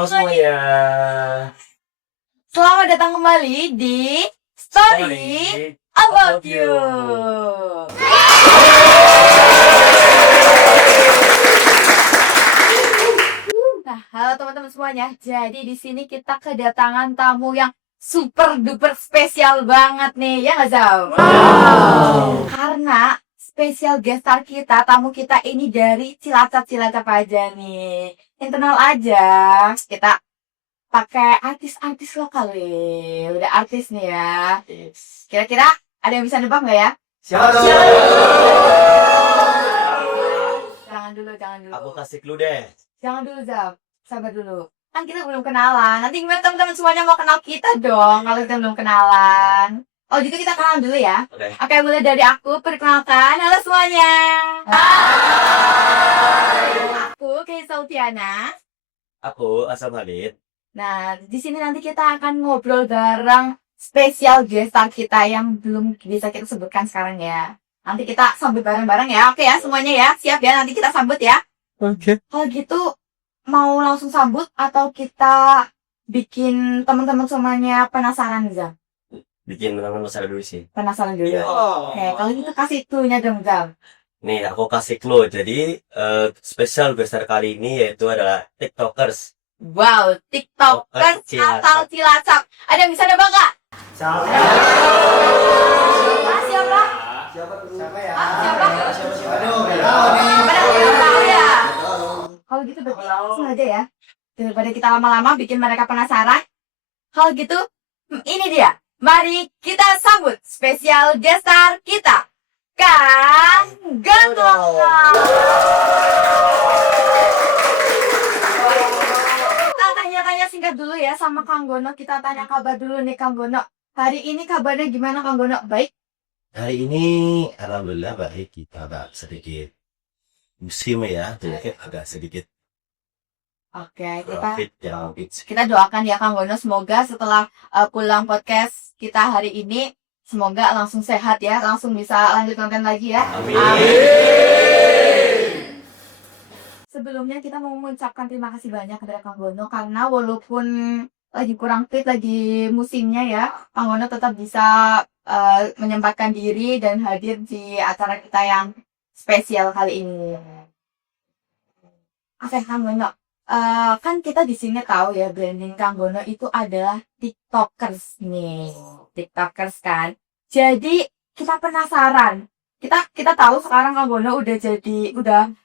Halo semuanya. Selamat datang kembali di Story About You. Nah, halo teman-teman semuanya. Jadi di sini kita kedatangan tamu yang super duper spesial banget nih, ya nggak Zau? Karena spesial guest star kita, tamu kita ini dari Cilacap aja nih. Internal aja, kita pakai artis-artis lokal nih. Udah artis nih ya. Kira-kira ada yang bisa nebak nggak ya? Siapa? Jangan dulu. Aku kasih clue deh. Jangan dulu, Zab. Sabar dulu. Kan kita belum kenalan. Nanti gimana teman-teman semuanya mau kenal kita dong kalau kita belum kenalan. Oh gitu kita kenalan dulu ya. Oke, mulai dari aku. Perkenalkan. Halo semuanya. Hai. Aku Keisa Utiana. Aku Asam Halid. Nah, di sini nanti kita akan ngobrol bareng spesial guest star kita yang belum bisa kita sebutkan sekarang ya. Nanti kita sambut bareng-bareng ya. Oke ya, semuanya ya. Siap ya, nanti kita sambut ya. Oke. Kalau gitu, mau langsung sambut atau kita bikin teman-teman semuanya penasaran, Zam? Bikin teman-teman dulu sih. Penasaran dulu. Iya. Oke, kalau gitu kasih clue-nya dong, Zam. Nih, aku kasih clue. Jadi, spesial besar kali ini yaitu adalah TikTokers. Wow, TikTokers Cilacap. atau Cilacap. Ada yang bisa nebak nggak? Siapa? Siapa? Siapa ya? Siapa? Aduh, nggak tahu nih. Pada nggak tahu ya? Nggak tahu. Kalau gitu berarti langsung aja ya. Daripada kita lama-lama bikin mereka penasaran. Kalau gitu, ini dia. Mari kita sambut spesial guest star kita, Kang Gono. Kita tanya-tanya singkat dulu ya sama Kang Gono. Kita tanya kabar dulu nih Kang Gono. Hari ini kabarnya gimana Kang Gono? Baik? Hari ini alhamdulillah baik, kita agak sedikit musim ya, jadi agak sedikit Oke, profit yang kita doakan ya Kang Gono, semoga setelah pulang podcast kita hari ini, semoga langsung sehat ya, langsung bisa lanjut konten lagi ya. Amin. Sebelumnya kita mau mengucapkan terima kasih banyak kepada Kang Gono, karena walaupun lagi kurang fit, lagi musimnya ya, Kang Gono tetap bisa menyempatkan diri dan hadir di acara kita yang spesial kali ini. Oke Kang Gono, kan kita di sini tahu ya branding Kang Gono itu adalah TikTokers nih, TikTokers kan. Jadi kita penasaran. Kita tahu sekarang Kang Gono udah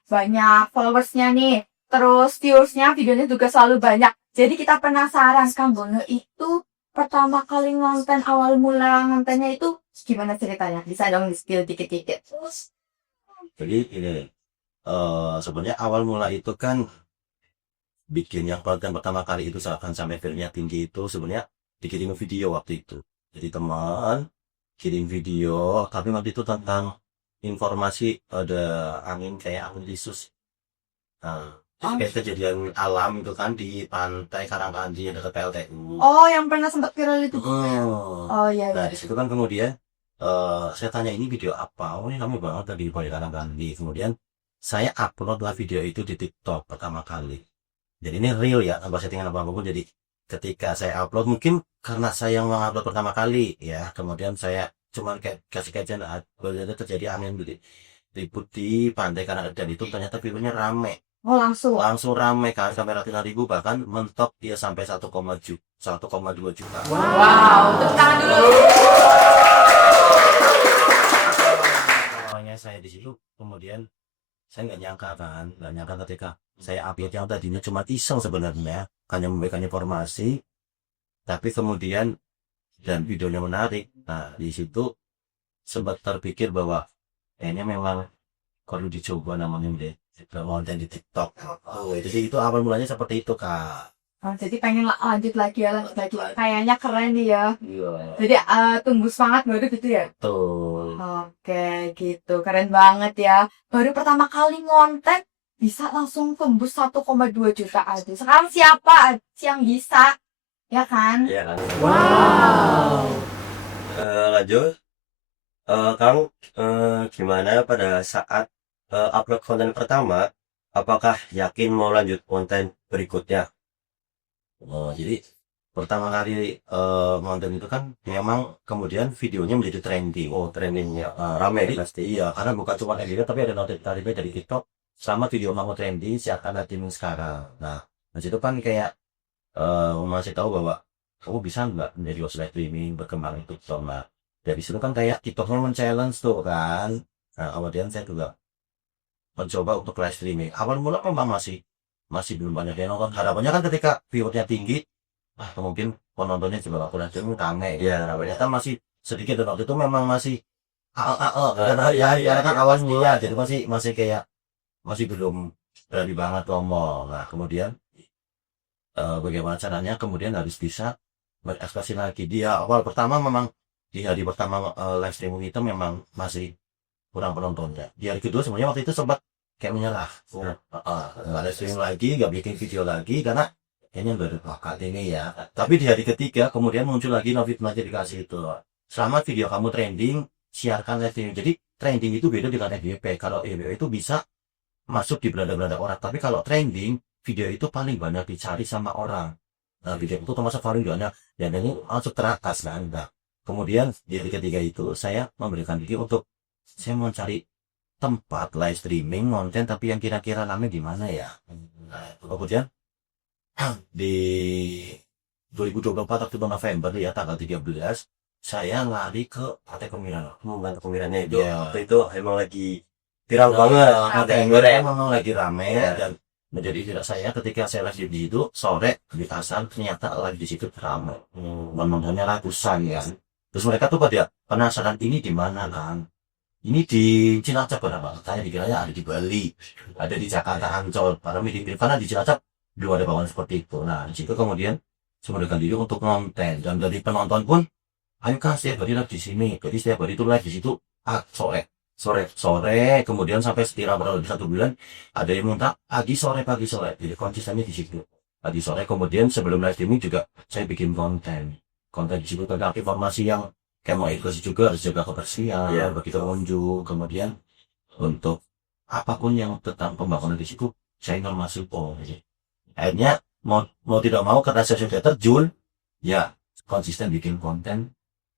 banyak followersnya nih, terus viewersnya videonya juga selalu banyak. Jadi kita penasaran Kang Gono itu pertama kali ngonten, awal mula ngontennya itu gimana ceritanya? Bisa dong di-spill dikit-dikit. Jadi ini sebenarnya awal mula itu kan bikin yang konten pertama kali itu seakan sampai filmnya tinggi itu sebenarnya dikirim video waktu itu. Jadi teman kirim video, tapi waktu itu tentang informasi ada angin kayak angin lisus. Nah, kayak kejadian alam itu kan di pantai Karangkanji dekat PLTU. Oh, yang pernah sempat viral itu. Oh iya. Nah, di situ kan kemudian saya tanya ini video apa? Oh, ini rame banget tadi di Karangkanji. Kemudian saya upload lah video itu di TikTok pertama kali. Jadi ini real ya, tanpa settingan apapun. Jadi ketika saya upload, mungkin karena saya mengupload pertama kali ya, kemudian saya cuman kayak kasih kajian terjadi angin ribut di pantai Karangkanji, dan itu ternyata videonya rame. Oh, langsung Rame kan, sampai ratusan ribu, bahkan mentok dia sampai 1,2 juta. Wow, tepuk tangan dulu. Awalnya saya di situ, kemudian saya nggak nyangka ketika saya upload yang tadinya cuma iseng sebenarnya, hanya memberikan informasi, tapi kemudian dan videonya menarik. Nah, di situ sempat terpikir bahwa kayaknya memang perlu dicoba namanya deh, konten di TikTok. Oh, jadi itu awal mulanya seperti itu, Kak. Oh, jadi pengen lanjut lagi. Kayaknya keren nih ya. Iya, Jadi tunggu semangat baru gitu ya. betul. Oke, gitu. Keren banget ya. Baru pertama kali ngonten bisa langsung tembus 1,2 juta aja. Sekarang siapa yang bisa? Ya kan? Iya kan. Wow. Lanjut. Kang, gimana pada saat upload konten pertama? Apakah yakin mau lanjut konten berikutnya? Jadi pertama kali konten itu kan memang kemudian videonya menjadi trending. Oh, trendingnya rame Jadi pasti. iya, karena bukan cuma edit tapi ada notif tarifnya dari TikTok. Sama video kamu trending siapkan streaming sekarang. Nah, di situ kan kayak masih tahu bahwa kamu bisa nggak menjadi host live streaming berkembang di TikTok. Nah, dari situ kan kayak TikToknya men-challenge tuh kan. Nah, kemudian saya juga mencoba untuk live streaming. Awal mula memang masih masih belum banyak yang nonton. Harapannya kan ketika viewernya tinggi, mungkin penontonnya juga aku live streaming rame. Iya, Nah, namanya. ternyata masih sedikit dan waktu itu memang masih karena ya kan awal mula jadi masih masih kayak masih belum berani banget ngomong. Nah, kemudian bagaimana caranya kemudian harus bisa berekspresi lagi. Dia awal pertama memang di hari pertama live streaming itu memang masih kurang penontonnya. Di hari kedua sebenarnya waktu itu sempat kayak menyerah. Nggak live streaming lagi, nggak bikin video lagi karena kayaknya nggak ada bakat ini ya. Tapi di hari ketiga kemudian muncul lagi notifikasi itu. Selama video kamu trending, siarkan live streaming. Jadi trending itu beda dengan FYP. Kalau FYP itu bisa masuk di beranda-beranda orang. Tapi kalau trending, video itu paling banyak dicari sama orang. Nah, video itu termasuk paling banyak. Dan ini masuk teratas kan. Nah, kemudian di hari ketiga itu saya memberikan diri untuk saya mau cari tempat live streaming konten tapi yang kira-kira namanya di mana ya. Nah, kemudian di 2024 Oktober November ya tanggal 13 saya lari ke Pantai Kemiran. Bantu pemikirannya itu. Iya. Waktu itu emang lagi viral banget. Ada Ada yang goreng. memang lagi rame Iya. dan menjadi tidak saya ketika saya live di situ sore di pasar ternyata live di situ ramai. Penontonnya ratusan ya. Terus mereka tuh pada penasaran ini di mana kan? Ini di Cilacap berapa? Saya dikiranya ada di Bali, ada di Jakarta Ancol. Karena di Cilacap belum ada bangunan seperti itu. Nah, di situ kemudian saya memberikan diri untuk konten dan dari penonton pun, ayo kak setiap hari live di sini. Jadi setiap hari itu live di situ sore kemudian sampai setira berapa di 1 bulan ada yang minta pagi sore jadi konsistennya di situ pagi sore kemudian sebelum live streaming juga saya bikin konten di situ tentang informasi yang kayak mau edukasi juga harus jaga kebersihan Iya. bagi pengunjung kemudian untuk apapun yang tentang pembangunan di situ saya normal support jadi akhirnya mau tidak mau karena saya sudah terjun ya konsisten bikin konten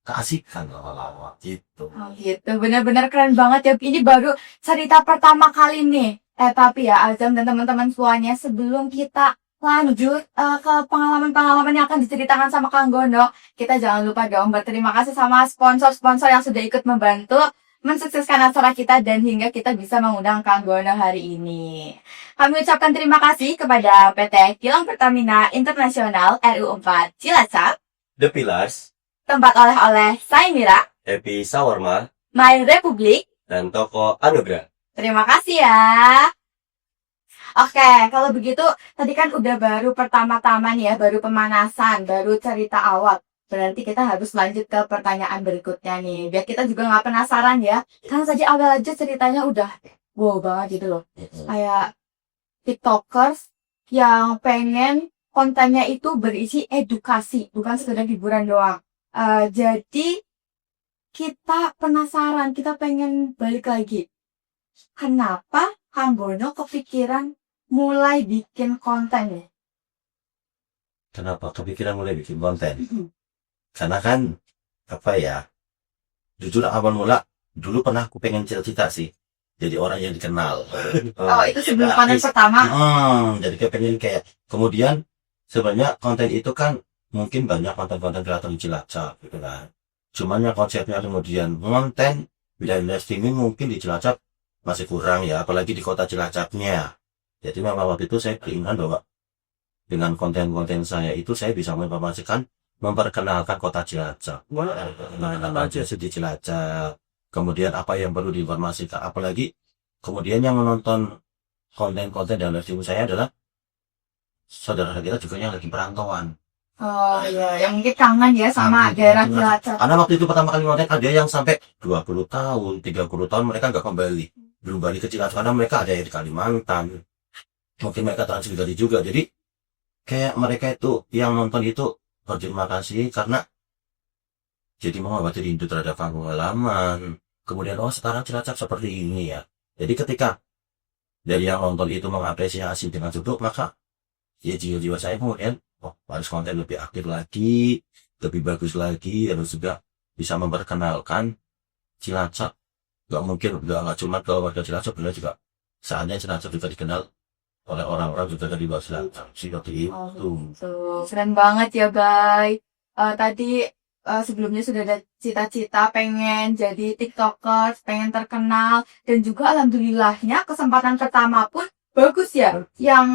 keasikan lama-lama gitu. Oh gitu, benar-benar keren banget ya. Ini baru cerita pertama kali nih. Tapi ya Azam dan teman-teman semuanya, sebelum kita lanjut ke pengalaman-pengalaman yang akan diceritakan sama Kang Gono, kita jangan lupa dong berterima kasih sama sponsor-sponsor yang sudah ikut membantu mensukseskan acara kita dan hingga kita bisa mengundang Kang Gono hari ini. Kami ucapkan terima kasih kepada PT Kilang Pertamina Internasional RU4 Cilacap, The Pillars, tempat oleh-oleh Saimira, Happy Shawarma, My Republic. dan toko Anugrah. Terima kasih ya. Oke, kalau begitu tadi kan udah baru pertama-tama nih ya, baru pemanasan, baru cerita awal. Berarti kita harus lanjut ke pertanyaan berikutnya nih. Biar kita juga nggak penasaran ya. Karena tadi awal aja ceritanya udah wow banget gitu loh. Kayak TikTokers yang pengen kontennya itu berisi edukasi, bukan sekedar hiburan doang. Jadi kita penasaran, kita pengen balik lagi. Kenapa Kang Gono kepikiran mulai bikin konten ya? Kenapa kepikiran mulai bikin konten? Karena kan apa ya? Jujur awal mula dulu pernah aku pengen cita-cita sih jadi orang yang dikenal. Oh, itu sebelum konten pertama. Jadi kepengen kayak kemudian sebenarnya konten itu kan mungkin banyak konten-konten kreator di Cilacap gitu kan. Cuman yang konsepnya kemudian konten bila live streaming mungkin di Cilacap masih kurang ya, apalagi di kota Cilacapnya. Jadi memang waktu itu saya keinginan bahwa dengan konten-konten saya itu saya bisa menginformasikan, memperkenalkan kota Cilacap. Apa aja sih di Cilacap. Kemudian apa yang perlu diinformasikan, apalagi kemudian yang menonton konten-konten dan live streaming saya adalah saudara kita juga yang lagi perantauan. Oh iya, yang mungkin kangen ya sama daerah Cilacap. Karena waktu itu pertama kali konten ada yang sampai 20 tahun, 30 tahun mereka nggak kembali. Belum balik ke Cilacap karena mereka ada yang di Kalimantan. Mungkin mereka transmigrasi juga. Jadi kayak mereka itu yang nonton itu berterima kasih karena jadi mengobati rindu terhadap kampung halaman. Kemudian oh sekarang Cilacap seperti ini ya. Jadi ketika dari yang nonton itu mengapresiasi dengan duduk maka ya jiwa-jiwa saya kemudian harus konten lebih aktif lagi, lebih bagus lagi, harus juga bisa memperkenalkan Cilacap. Nggak mungkin nggak cuma ke warga Cilacap, benar juga saatnya Cilacap juga dikenal oleh orang-orang juga dari luar Cilacap seperti Oh, itu. gitu. Keren banget ya, Bay. Tadi sebelumnya sudah ada cita-cita pengen jadi TikToker, pengen terkenal, dan juga alhamdulillahnya kesempatan pertama pun bagus ya. Yang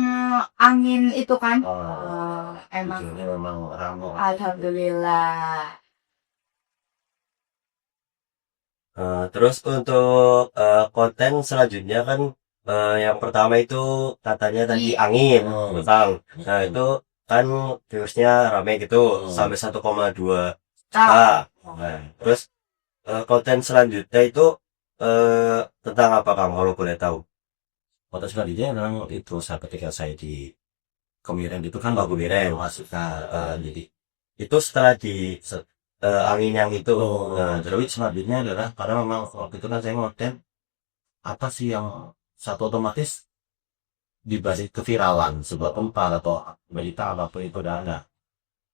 angin itu kan, emang Videonya memang ramai. alhamdulillah. Terus untuk konten selanjutnya kan yang pertama itu katanya tadi angin, Bang. Nah itu kan viewsnya rame gitu sampai 1,2 juta. Nah, terus konten selanjutnya itu tentang apa Kang kalau boleh tahu? Konten selanjutnya memang itu ketika saya di Kemiren itu kan lagu Kemiren. masukkan jadi Itu setelah di angin yang itu. nah, terus selanjutnya adalah karena memang waktu itu kan saya konten apa sih yang satu otomatis dibasis keviralan sebuah tempat atau berita apapun itu udah ada.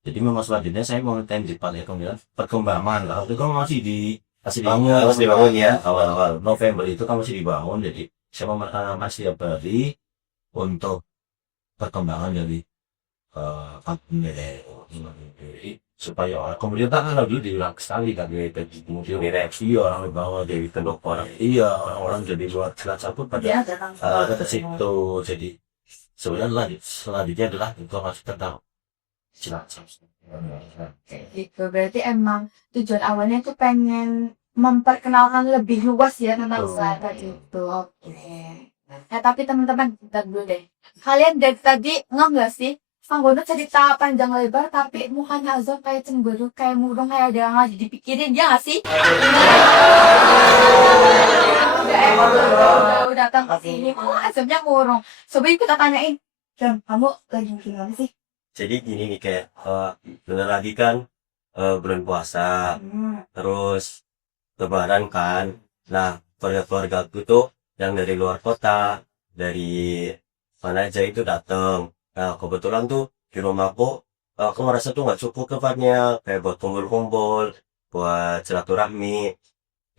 Jadi memang selanjutnya saya konten di part itu perkembangan lah. Itu kan masih dibangun, Masih dibangun ya, awal-awal November itu kan masih dibangun. Jadi saya masih setiap hari untuk perkembangan dari supaya kemudian kan lagi diulang sekali kan dari kemudian iya orang bawa dari teluk orang iya orang jadi luar Cilacap pun pada ke situ. Jadi sebenarnya selanjutnya adalah informasi tentang Cilacap. Gitu. Berarti emang tujuan awalnya tuh pengen memperkenalkan lebih luas ya tentang wisata gitu. Oke. Tapi teman-teman, bentar dulu deh. Kalian dari tadi nggak sih? Kang Gono cerita panjang lebar tapi mukanya Azam kayak cemburu, kayak murung, kayak ada yang lagi dipikirin, ya nggak sih? Udah datang ke sini, kok Azamnya murung. Coba kita tanyain, Jam, kamu lagi gimana sih? Jadi gini nih kayak bener lagi kan bulan puasa, terus lebaran kan. Nah keluarga aku tuh yang dari luar kota, dari mana aja itu datang. Nah kebetulan tuh di rumahku aku ngerasa tuh nggak cukup tempatnya kayak buat kumpul-kumpul, buat silaturahmi.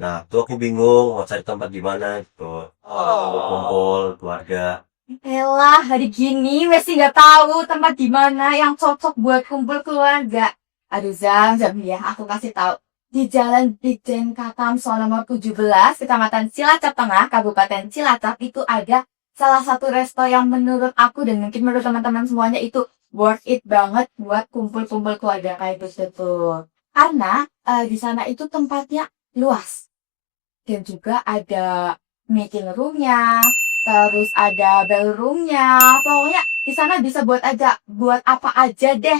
Nah tuh aku bingung mau cari tempat di mana gitu, kumpul keluarga. Elah, hari gini masih nggak tahu tempat di mana yang cocok buat kumpul keluarga. Aduh Zam, ya, aku kasih tahu. Di Jalan Brigjen Katamso nomor 17, Kecamatan Cilacap Tengah, Kabupaten Cilacap itu ada salah satu resto yang menurut aku dan mungkin menurut teman-teman semuanya itu worth it banget buat kumpul-kumpul keluarga kayak gitu. Karena di sana itu tempatnya luas dan juga ada meeting roomnya, terus ada ballroomnya. Pokoknya di sana bisa buat apa aja deh.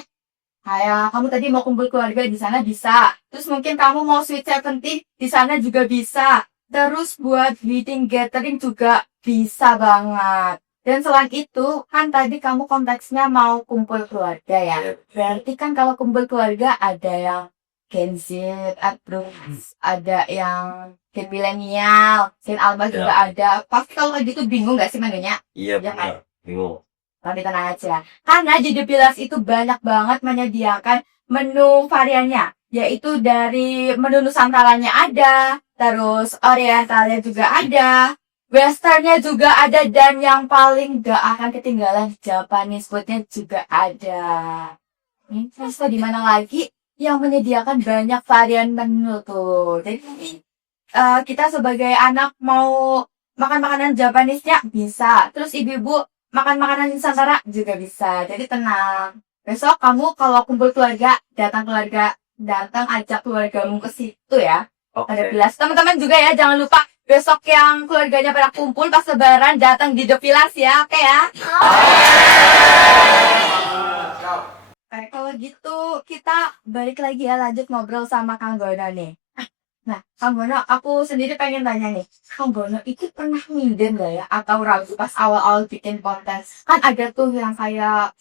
Kayak kamu tadi mau kumpul keluarga di sana bisa. Terus mungkin kamu mau sweet seventeen di sana juga bisa. Terus buat meeting gathering juga bisa banget. Dan selain itu, kan tadi kamu konteksnya mau kumpul keluarga ya. Berarti kan kalau kumpul keluarga ada yang Gen Z, terus ada yang Gen milenial, Gen Alpha juga ada. Pasti kalau kayak gitu bingung gak sih menunya? Iya Ya kan? benar, bingung. Tapi tenang aja. Karena di The Pillars itu banyak banget menyediakan menu variannya. Yaitu dari menu Nusantaranya ada, terus Orientalnya juga ada, Westernnya juga ada, dan yang paling gak akan ketinggalan Japanese foodnya juga ada. Ini resto di mana lagi yang menyediakan banyak varian menu tuh. Jadi kita sebagai anak mau makan makanan Japanisnya bisa. Terus ibu-ibu makan makanan Nusantara juga bisa. Jadi tenang. Besok kamu kalau kumpul keluarga, datang ajak keluargamu ke situ ya. Ada Pilas. Teman-teman juga ya, jangan lupa besok yang keluarganya pada kumpul pas lebaran datang di The Pilas ya. Oke ya. Kalau gitu kita balik lagi ya, lanjut ngobrol sama Kang Gono nih. Nah, Kang Gono, aku sendiri pengen tanya nih, Kang Gono itu pernah minder gak ya? Atau ragu pas awal-awal bikin konten? Kan ada tuh yang kayak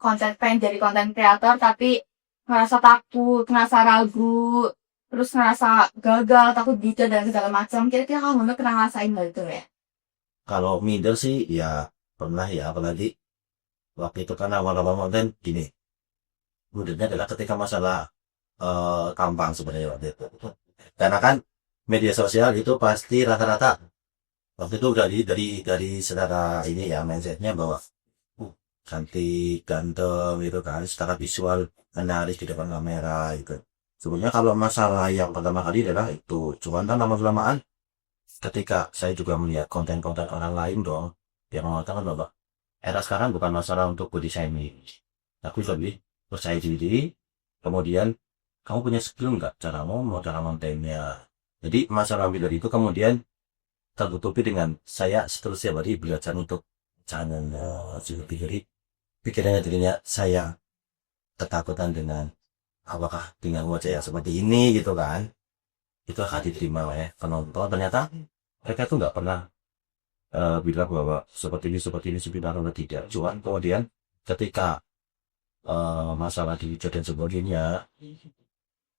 konten pengen jadi konten kreator tapi ngerasa takut, ngerasa ragu, terus ngerasa gagal, takut gitu dan segala macam. Kira-kira Kang Gono pernah ngerasain gak itu ya? Kalau minder sih ya pernah ya, apalagi waktu itu kan awal-awal konten gini, mudahnya adalah ketika masalah gampang sebenarnya waktu itu, karena kan media sosial itu pasti rata-rata waktu itu dari secara ini ya mindsetnya bahwa cantik ganteng gitu kan, secara visual menarik di depan kamera gitu. Sebenarnya kalau masalah yang pertama kali adalah itu, cuman kan lama-kelamaan ketika saya juga melihat konten-konten orang lain dong yang mengatakan bahwa era sekarang bukan masalah untuk body shaming, tapi lebih percaya diri, kemudian kamu punya skill nggak cara ngomong, cara kontennya. Jadi masalah ambil dari itu kemudian tertutupi dengan saya seterusnya berarti belajar untuk channel jadi pikirannya dirinya saya ketakutan dengan apakah dengan wajah yang seperti ini gitu kan, itu akan diterima oleh penonton. Ternyata mereka tuh nggak pernah bilang bahwa seperti ini sebenarnya atau tidak. Cuman kemudian ketika masalah dihujat dan sebagainya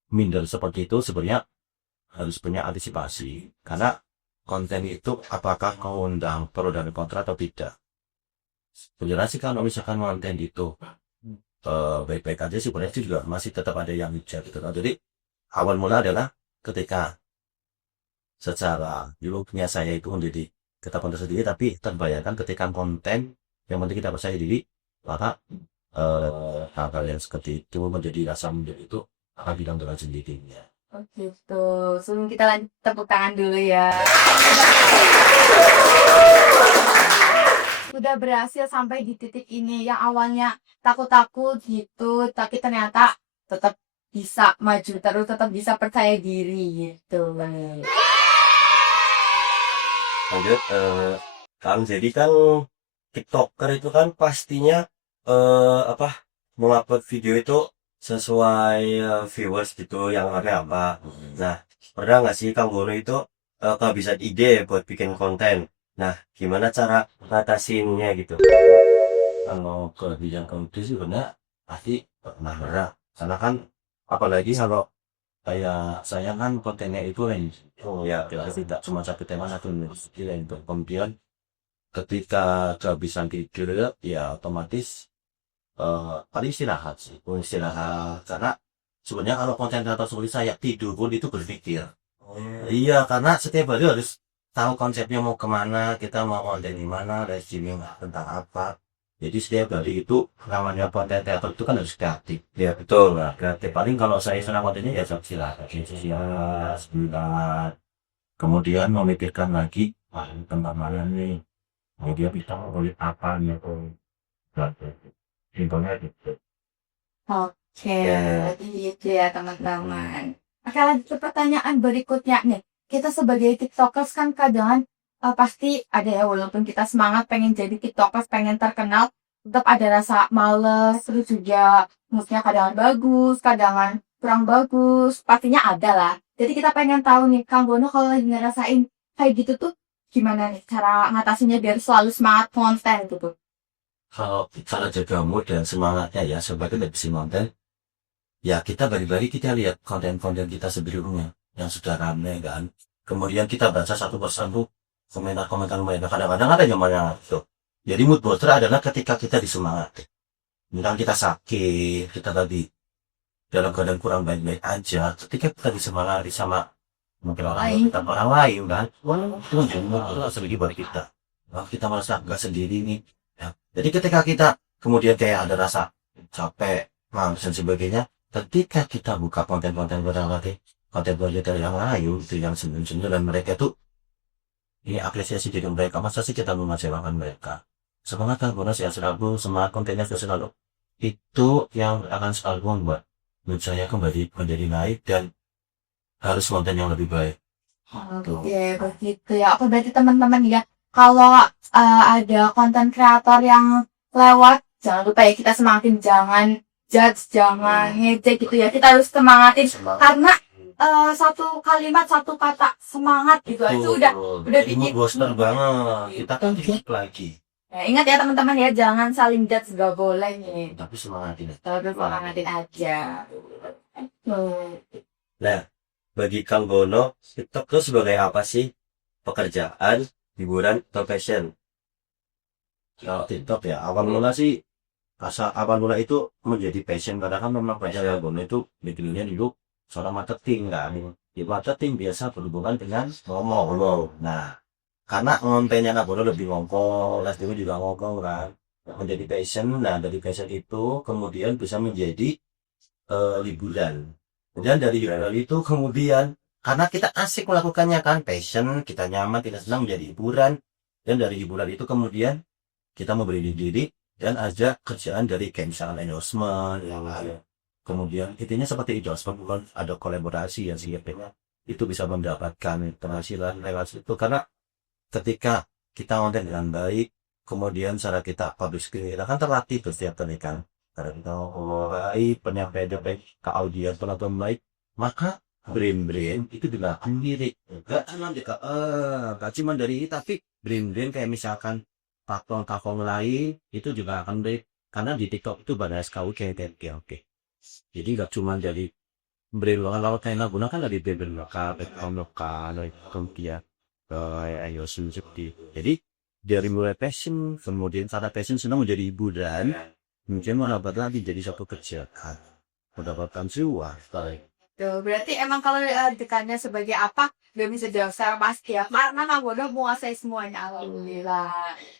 minder seperti itu, sebenarnya harus punya antisipasi, karena konten itu apakah mengundang pro dan kontra atau tidak. Sebenarnya sih kalau misalkan konten itu baik-baik aja sih, sebenarnya juga masih tetap ada yang hujat gitu kan. Jadi awal mula adalah ketika secara dulunya saya itu menjadi ketakutan tersendiri, tapi terbayarkan ketika konten yang penting kita percaya diri, maka hal-hal yang seperti itu menjadi rasa minder itu akan bilang dengan sendirinya. Oh gitu. Sebelum kita lanjut, tepuk tangan dulu ya. Udah berhasil sampai di titik ini yang awalnya takut-takut gitu, tapi ternyata tetap bisa maju terus, tetap bisa percaya diri gitu. Lanjut, Kang, jadi kan TikToker itu kan pastinya mengupload video itu sesuai viewers gitu yang apa. Nah, pernah nggak sih Kang Gono itu kehabisan ide buat bikin konten? Nah, gimana cara ngatasinnya gitu? Kalau kelebihan itu sih sebenarnya pasti pernah, karena kan apalagi kalau kayak saya kan kontennya itu Ya, tidak cuma satu tema satu nilai untuk kemudian ketika kehabisan ide ya otomatis paling istirahat sih, istirahat, karena sebenarnya kalau konten kreator seperti saya tidur pun itu berpikir. Iya, karena setiap hari harus tahu konsepnya mau kemana, kita mau konten di mana, dan streaming tentang apa. Jadi setiap hari itu namanya konten kreator itu kan harus kreatif. ya betul. Nah, kreatif paling kalau saya senang kontennya ya istirahat, sebentar. Kemudian memikirkan lagi tentang mana nih, media bisa ngulik apa gitu. Simpelnya gitu. Oke, Ya. gitu ya teman-teman. Oke, lanjut ke pertanyaan berikutnya nih. Kita sebagai TikTokers kan kadang pasti ada ya, walaupun kita semangat pengen jadi TikTokers, pengen terkenal, tetap ada rasa males, terus juga moodnya kadang bagus, kadang kurang bagus, pastinya ada lah. Jadi kita pengen tahu nih, Kang Bono kalau lagi ngerasain kayak gitu tuh, gimana nih cara ngatasinnya biar selalu semangat konten gitu tuh? Kalau cara jaga mood dan semangatnya ya sebagai lebih konten, ya kita balik-balik kita lihat konten-konten kita sebelumnya yang sudah rame kan. Kemudian kita baca satu persatu komentar-komentar mereka. Kadang-kadang ada yang mana itu. Jadi mood booster adalah ketika kita disemangati. Misalnya kita sakit, kita tadi dalam keadaan kurang baik-baik aja. Ketika kita disemangati sama mungkin orang lain kan, wah itu menjadi mood sedikit buat kita. Wah, kita merasa nggak sendiri nih. Ya. Jadi ketika kita kemudian kayak ada rasa capek, males dan sebagainya, ketika kita buka konten-konten konten dari yang lain itu yang senyum-senyum dan mereka tuh ini apresiasi dari mereka, masa sih kita mengecewakan mereka. Semangat kan bonus ya selalu, semangat kontennya selalu itu yang akan selalu membuat mood saya kembali menjadi naik dan harus konten yang lebih baik. Oke, begitu ya. Apa berarti teman-teman ya, kalau ada konten kreator yang lewat, jangan lupa ya kita semangatin, jangan judge, jangan ngejek gitu ya. Kita harus semangatin karena satu kalimat, satu kata semangat gitu aja udah ini bikin booster banget. Kita kan hidup lagi. Ya, ingat ya teman-teman ya, jangan saling judge, gak boleh nih. Tapi semangatin. Tapi semangatin aja. Nah, bagi Kang Bono, TikTok itu sebagai apa sih? Pekerjaan, hiburan, atau passion? Kalau TikTok ya awal mula sih Rasa awal mula itu menjadi passion karena kan memang banyak yang Bono itu dulunya dulu seorang marketing kan. Di marketing biasa berhubungan dengan ngomong. Nah, karena kontennya Nabono lebih ngomong, Les Dewi juga ngomong kan. Menjadi passion, nah dari passion itu kemudian bisa menjadi liburan. Dan dari hiburan itu kemudian karena kita asik melakukannya kan, passion, kita nyaman, kita senang menjadi hiburan. Dan dari hiburan itu kemudian kita memberi diri dan ada kerjaan dari kayak misalkan endorsement yang lain. Kemudian intinya seperti endorsement, bukan ada kolaborasi yang siapnya itu bisa mendapatkan penghasilan lewat itu karena ketika kita konten dengan baik, kemudian cara kita publish kita kan terlatih tuh setiap kali kan. Karena kita mulai penyampaian ke audiens penonton baik, maka brand-brand itu juga akan lirik. Gak cuma dari tapi brand-brand kayak misalkan platform lain itu juga akan baik karena di TikTok itu banyak sekali kayak oke. Jadi gak cuma dari brand lokal kalau kayak Laguna kan dari brand lokal, platform lokal, kemudian ayo seperti jadi dari mulai passion kemudian karena passion senang menjadi hiburan mungkin merapat lagi jadi satu kerjaan mendapatkan sebuah baik. Tuh, berarti emang kalau dekannya sebagai apa, gak bisa jawab secara pasti ya. Karena kamu udah menguasai semuanya, alhamdulillah.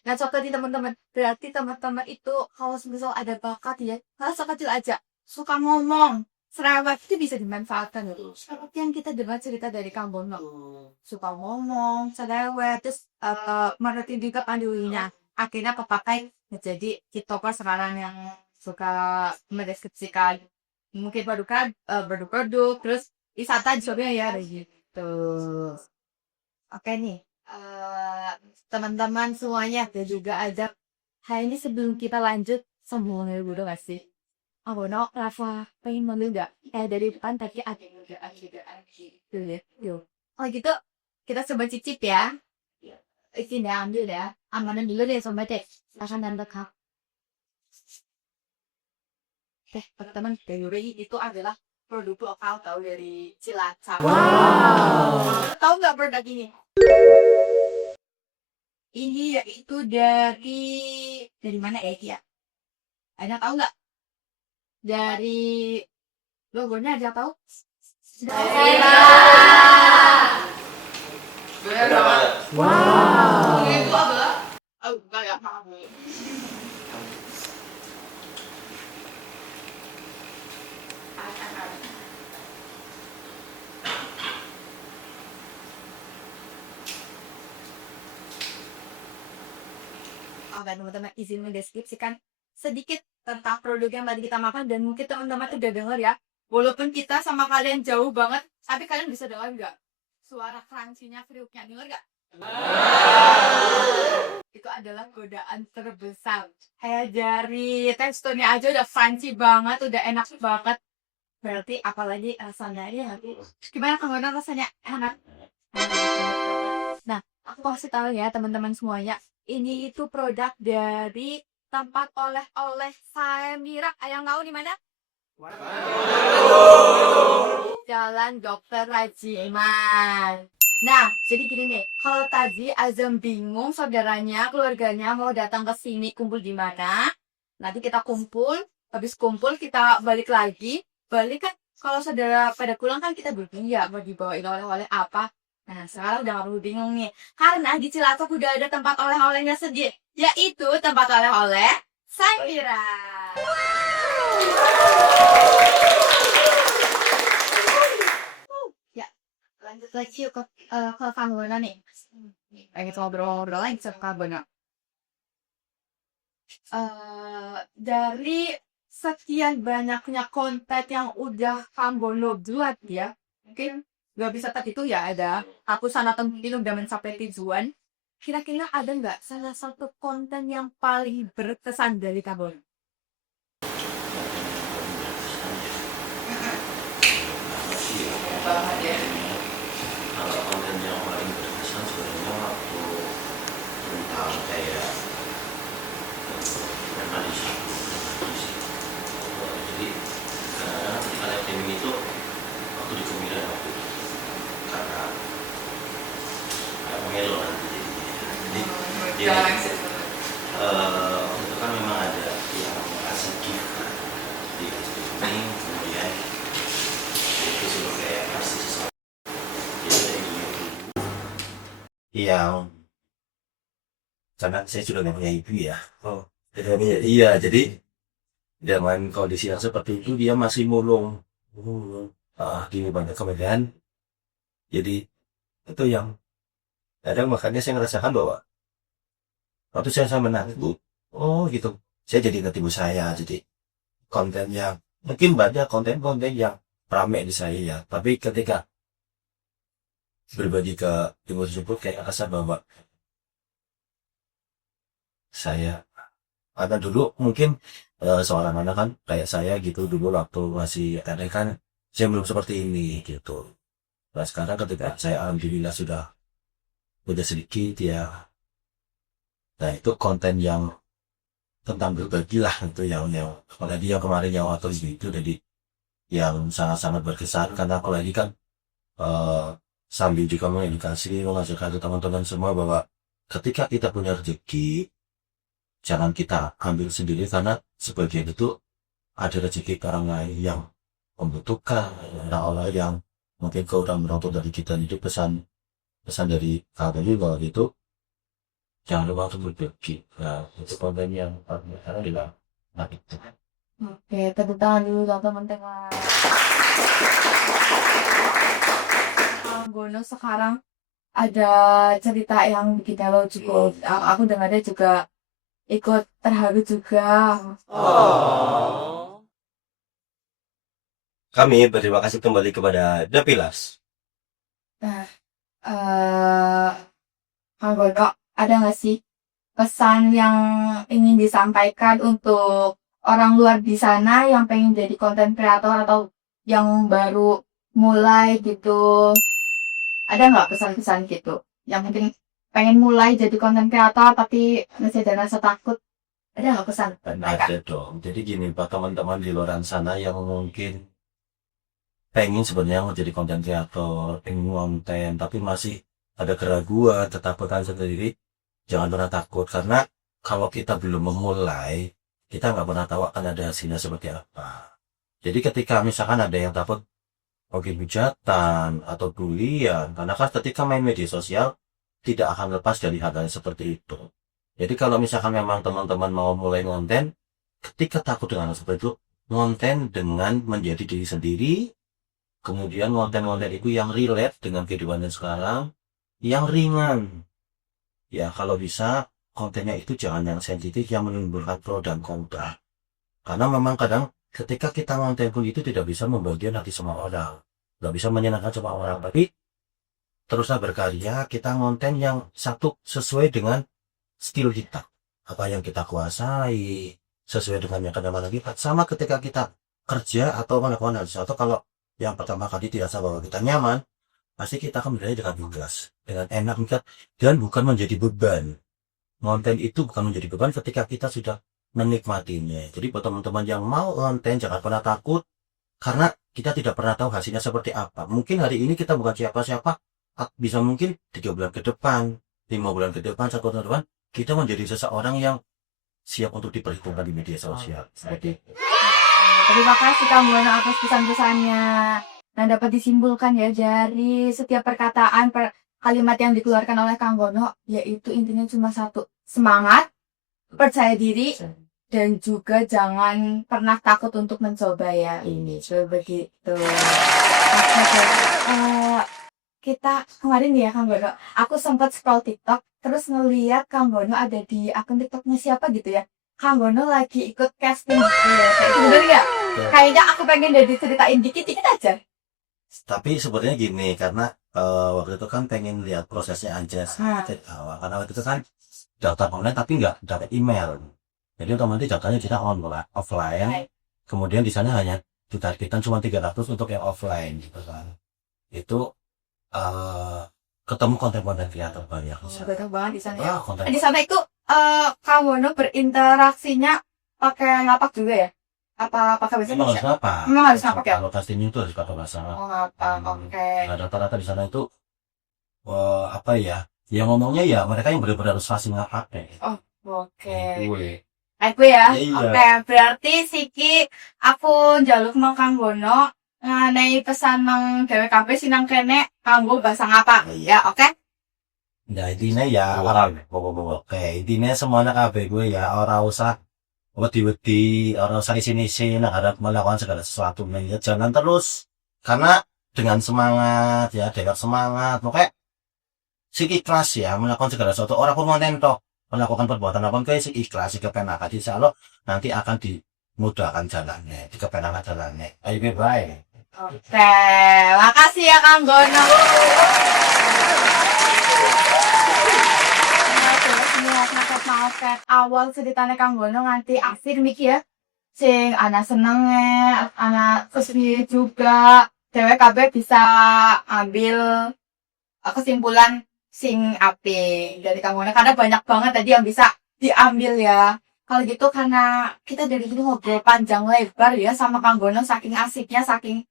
Nah, contoh nih teman-teman, berarti teman-teman itu kalau misal ada bakat ya, kalau sekecil aja, suka ngomong, cerewet itu bisa dimanfaatkan loh. Seperti yang kita dengar cerita dari Kang Bono, suka ngomong, cerewet, terus merutin juga panduinya. Akhirnya kepakai menjadi tiktoker sekarang yang suka mendeskripsikan mungkin produk-produk terus wisata juga ya kayak gitu. Oke nih teman-teman semuanya dan juga ada hari ini sebelum kita lanjut semuanya udah gak sih Abono Rafa pengen ngambil nggak dari depan tadi ada juga gitu ya yuk oh gitu kita coba cicip ya ini ya ambil ya amanan dulu deh sobat deh akan nanti kak teman-teman Dewi itu adalah produk lokal tahu dari Cilacap. Wow. Tahu nggak produk ini? Ini yaitu dari mana ya? Ada tahu nggak? Dari logonya ada tahu? Wow. Itu adalah enggak paham. Oke teman-teman izin mendeskripsikan sedikit tentang produk yang tadi kita makan dan mungkin teman-teman udah denger ya walaupun kita sama kalian jauh banget tapi kalian bisa dengar nggak suara crunchy-nya kriuknya denger nggak? Itu adalah godaan terbesar kayak dari teksturnya aja udah crunchy banget udah enak banget berarti apalagi rasanya ya gimana kemudian rasanya enak. Nah aku kasih tahu ya teman-teman semuanya ini itu produk dari tempat oleh-oleh Samira. Yang tahu di mana? Jalan Dr. Rajiman. Nah, jadi gini nih. Kalau tadi Azam bingung saudaranya, keluarganya mau datang ke sini kumpul di mana? Nanti kita kumpul, habis kumpul kita balik lagi. Balik kan kalau saudara pada pulang kan kita bingung ya mau dibawain oleh-oleh apa. Nah, sekarang udah gak perlu bingung nih. Karena di Cilacap udah ada tempat oleh-olehnya sendiri. Yaitu tempat oleh-oleh Samira. Ya, lanjut lagi yuk ke Kang Bono nih. Pengen ngobrol-ngobrol lagi sama Kang Bono. Dari sekian banyaknya konten yang udah Kang Bono buat ya. Mungkin gak bisa tadi itu ya ada aku sana tentuin udah mencapai tujuan kira-kira ada nggak salah satu konten yang paling berkesan dari Kang Kalau konten yang paling berkesan sebenarnya waktu tentang kayak jadi kadang-kadang ketika live streaming itu waktu di Kumira waktu itu karena kayak melo nanti jadi waktu itu kan memang ada yang yang karena saya sudah nggak punya ibu ya. Oh, Iya, jadi dengan kondisi yang seperti itu dia masih mulung. Gini banyak kemudian. Jadi itu yang kadang makanya saya ngerasakan bahwa waktu saya sama menantu, oh gitu. Saya jadi ingat ibu saya, jadi konten yang mungkin banyak konten-konten yang rame di saya ya. Tapi ketika berbagi ke ibu tersebut kayak rasa bahwa saya ada dulu mungkin seorang anak kan kayak saya gitu dulu waktu masih ada kan saya belum seperti ini gitu. Nah sekarang ketika saya alhamdulillah sudah sedikit ya, nah itu konten yang tentang berbagi lah itu yang apalagi yang kemarin yang waktu itu jadi yang sangat-sangat berkesan karena apalagi kan eh, sambil juga mengedukasi mengajarkan ke teman-teman semua bahwa ketika kita punya rezeki jangan kita ambil sendiri karena sebagian itu ada rezeki orang lain yang membutuhkan, ada orang yang mungkin kurang beruntung dari kita. Itu pesan dari kami bahwa itu jangan lupa untuk berbagi. Nah itu konten yang karena bilang nah itu Oke, tepuk tangan dulu dong teman-teman. Kang Gono sekarang ada cerita yang bikin lo cukup. Aku dengarnya juga ikut terharu juga. kami berterima kasih kembali kepada The Pillars. Nah, Kang Gono, ada nggak sih pesan yang ingin disampaikan untuk orang luar di sana yang pengen jadi konten kreator atau yang baru mulai gitu? Ada nggak pesan-pesan gitu? Yang mungkin pengen mulai jadi konten kreator tapi masih ada rasa takut. Ada nggak pesan? dan Mereka? ada dong. Jadi gini Pak teman-teman di luar sana yang mungkin pengen sebenarnya menjadi konten kreator, pengen konten tapi masih ada keraguan, ketakutan sendiri, jangan pernah takut karena kalau kita belum memulai, kita nggak pernah tahu akan ada hasilnya seperti apa. Jadi ketika misalkan ada yang takut mungkin hujatan atau bulian, karena kan ketika main media sosial tidak akan lepas dari hal-hal seperti itu. Jadi kalau misalkan memang teman-teman mau mulai konten, ketika takut dengan hal seperti itu, konten dengan menjadi diri sendiri, kemudian konten-konten itu yang relate dengan kehidupan yang sekarang, yang ringan. Ya kalau bisa kontennya itu jangan yang sensitif yang menimbulkan pro dan kontra. Karena memang kadang ketika kita konten pun itu tidak bisa membagikan hati semua orang. Nggak bisa menyenangkan semua orang. Tapi teruslah berkarya, kita konten yang satu sesuai dengan skill kita. Apa yang kita kuasai, sesuai dengan yang kadang-kadang kita. Sama ketika kita kerja atau melakukan hal sesuatu, kalau yang pertama kali dirasa bahwa kita nyaman, pasti kita akan berada dengan lugas, dengan enak, dan bukan menjadi beban. Konten itu bukan menjadi beban ketika kita sudah menikmatinya. Jadi buat teman-teman yang mau konten, jangan pernah takut, karena kita tidak pernah tahu hasilnya seperti apa. Mungkin hari ini kita bukan siapa-siapa, bisa mungkin 3 bulan ke depan, 5 bulan ke depan, 1 tahun ke depan, kita menjadi seseorang yang siap untuk diperhitungkan di media sosial. Seperti itu. Terima kasih Kang Gono atas pesan-pesannya. Nah, dapat disimpulkan ya dari setiap perkataan kalimat yang dikeluarkan oleh Kang Gono, yaitu intinya cuma satu, semangat, percaya diri, dan juga jangan pernah takut untuk mencoba ya. Ini begitu. Oke. Kita kemarin ya Kang Gono, aku sempat scroll TikTok, terus ngeliat Kang Gono ada di akun TikToknya siapa gitu ya. Kang Gono lagi ikut casting gitu ya. Kayak gitu bener nggak? Kayaknya aku pengen diceritain dikit-dikit aja. Tapi sebenarnya gini, karena waktu itu kan pengen lihat prosesnya aja sedikit awal. Karena waktu itu kan daftar online tapi nggak dapat email. Jadi otomatis daftarnya kita online, offline. Kemudian di sana hanya ditargetkan cuma 300 untuk yang offline gitu kan. Itu ketemu konten-konten kreator banyak di sana. Betul banget di sana ya. Konten Di sana itu Kang Gono berinteraksinya pakai lapak juga ya? Apa pakai bahasa memang harus Indonesia? apa? Memang harus lapak ya? Kalau casting itu harus pakai bahasa. Oh, lapak, oke. Nah, rata-rata di sana itu apa ya? Yang ngomongnya ya mereka yang benar-benar harus fasih ngapain. Oke. Gue. Aku ya? Iya. Oke, berarti Siki aku njaluk mang Kang Gono ngenai pesan nang DWKB sinang kene kanggo bahasa ngapa? Iya. Ya, oke? Ya intinya ya oke intinya semuanya kabeh gue ya ora usah wedi-wedi, ora usah isin-isin harap melakukan segala sesuatu ya jangan terus karena dengan semangat ya dengan semangat pokoknya sing ikhlas ya melakukan segala sesuatu orang pun konten toh melakukan perbuatan apa kayak sing ikhlas sing kepenak insya Allah nanti akan dimudahkan jalannya dikepenakan jalannya ayo bye. Oke, makasih ya Kang Gono. Nah, terus maaf awal ceritanya Kang Gono nganti akhir Miki ya. Sing ana senenge, ana kesini juga. Cewek kabeh bisa ambil kesimpulan sing apik dari Kang Gono karena banyak banget tadi yang bisa diambil ya. Kalau gitu karena kita dari sini ngobrol panjang lebar ya sama Kang Gono saking asiknya, saking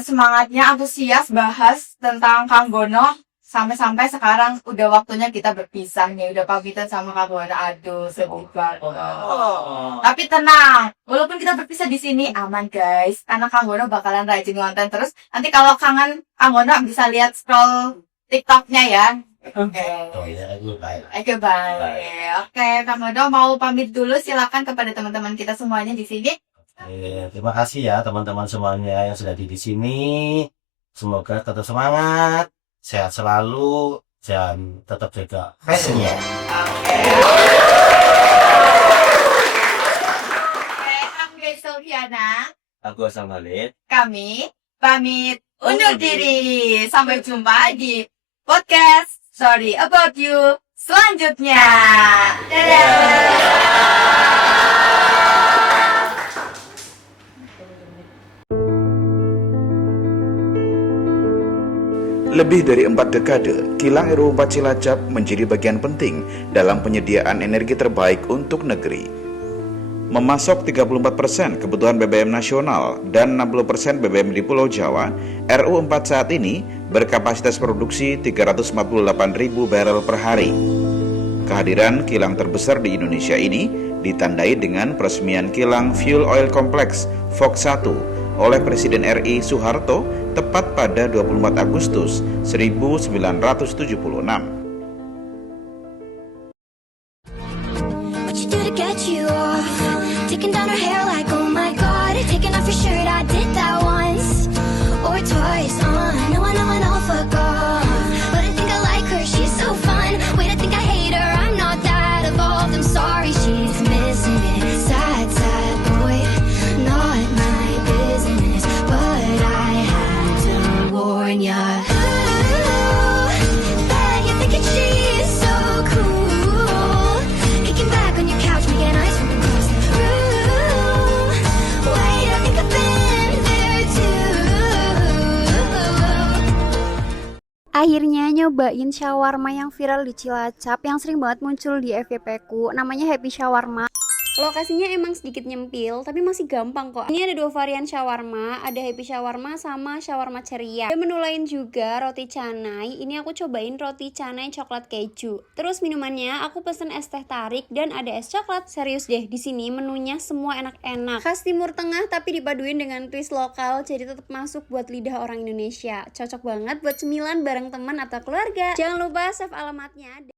semangatnya antusias bahas tentang Kang Gono sampai sekarang udah waktunya kita berpisah nih udah pamitan sama Kang Gono aduh sedih banget. Tapi tenang walaupun kita berpisah di sini aman guys karena Kang Gono bakalan rajin ngonten terus nanti kalau kangen Kang Gono bisa lihat scroll TikToknya ya. Oke. Oke bye. Oke Kang Gono mau pamit dulu silakan kepada teman-teman kita semuanya di sini. Terima kasih ya teman-teman semuanya yang sudah di sini. Semoga tetap semangat, sehat selalu, dan tetap jaga fashionnya. Oke, aku guys Sylviana. Aku Hasan Khalid. Kami pamit undur diri. Sampai jumpa di podcast Sorry About You selanjutnya. Dadah. Lebih dari 4 dekade, kilang RU 4 Cilacap menjadi bagian penting dalam penyediaan energi terbaik untuk negeri. Memasok 34% kebutuhan BBM nasional dan 60% BBM di Pulau Jawa, RU 4 saat ini berkapasitas produksi 348.000 barel per hari. Kehadiran kilang terbesar di Indonesia ini ditandai dengan peresmian kilang Fuel Oil Complex FOX 1 oleh Presiden RI Soeharto tepat pada 24 Agustus 1976. What you do to get you off? Taking down her hair like oh my god. Taking off your shirt, I did that once or twice. No, I fuck off. But I think I like her, she's so fun. Wait, I think I hate her, I'm not that evolved. I'm sorry, she's missing it. Sad, sad boy, not my business. But I had to warn ya. Ooh, bet you're thinking she's so cool. Kicking back on your couch, making eyes from across the room. Wait, I think I've been there too. Akhirnya nyobain shawarma yang viral di Cilacap yang sering banget muncul di FYP ku, namanya Happy Shawarma. Lokasinya emang sedikit nyempil, tapi masih gampang kok. Ini ada 2 varian shawarma, ada Happy Shawarma sama shawarma ceria. Ada menu lain juga, roti canai. Ini aku cobain roti canai coklat keju. Terus minumannya aku pesen es teh tarik dan ada es coklat. Serius deh, di sini menunya semua enak-enak. Khas Timur Tengah tapi dipaduin dengan twist lokal, jadi tetap masuk buat lidah orang Indonesia. Cocok banget buat cemilan bareng teman atau keluarga. Jangan lupa save alamatnya.